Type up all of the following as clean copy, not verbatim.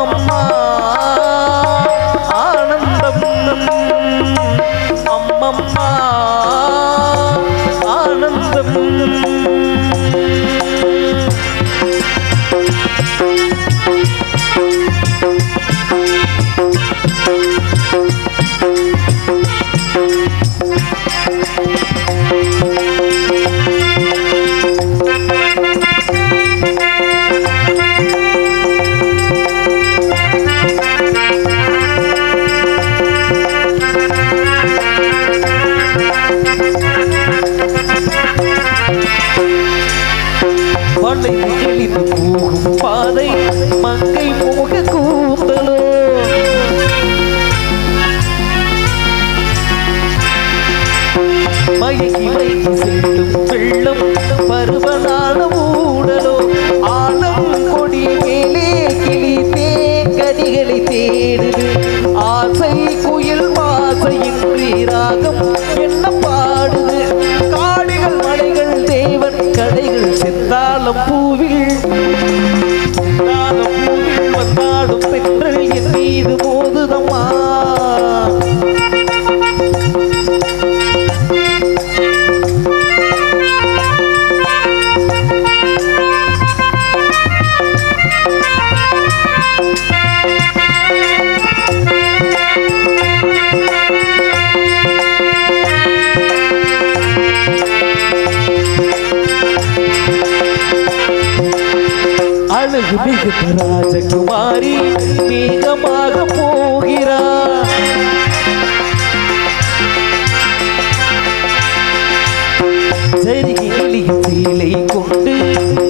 அம்மம்மா ஆனந்தம் அம்மம்மா ஆனந்தம் பாதை மங்கை போக கூந்தலோ மயங்கி மயங்கி செல்லும் வெள்ளம் பருவனான ஊடலோ ஆலம் கொடி மேலே கிளி தேங்கடிகளை தேடுது ஆசை குயில் மாசையின்றி ராகம் என்ன பாடுது காடுகள் மலைகள் தேவன் கடைகள் செந்தாளம் பூவில் வந்தாடும் பெண்கள் என் மீது போதுதம்மா அழகு மிகுந்த ராஜகுமாரி வேகமாக போகிறார் சரிகிளிய சீலை கொண்டு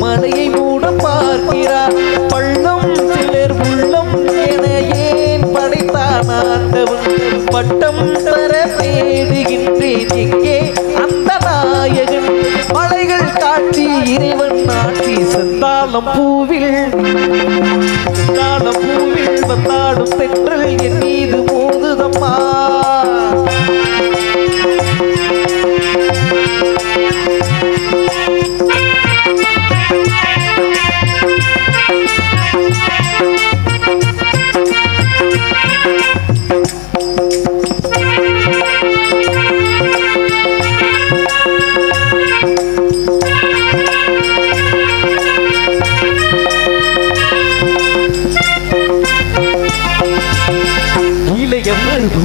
மலையை மூட பார்க்கிறார் பள்ளம் சிலர் உள்ளம் என ஏன் படைத்தான் ஆண்டவன் பட்டம் தர தேடுகின்றேன் எங்கே அந்த நாயகன் மலைகள் காட்சி இறைவன் ஆட்சி செந்தாளம் பூவில் வந்தாடும் பெண்கள் என் மீது மோதுதம்மா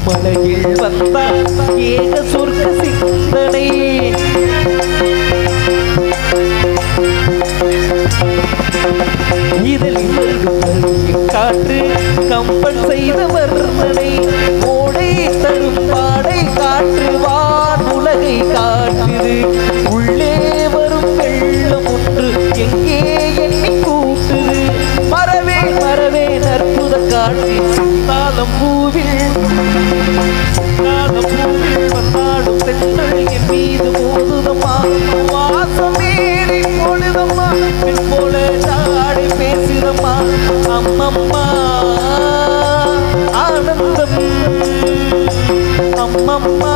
மலையில் வந்தால் ஏக சொர்க்க சிந்தனை இதழில் காற்று கம்பன் செய்த வர்ணனை ஓடை தரும் பாடை காற்று வான் உலகை காட்டுது உள்ளே வரும் வெள்ளம் ஒன்று எங்கே எண்ணி கூட்டுது மறவே மறவே அற்புத காட்சி சிந்தாளம் பூவில் வந்தாடும் பெண்கள் என் மீது போதுதம்மா வாசமேறி போடுதம்மா பெண் போல தாடி பேசுதம்மா அம்மம்மா ஆனந்தம் அம்மம்மா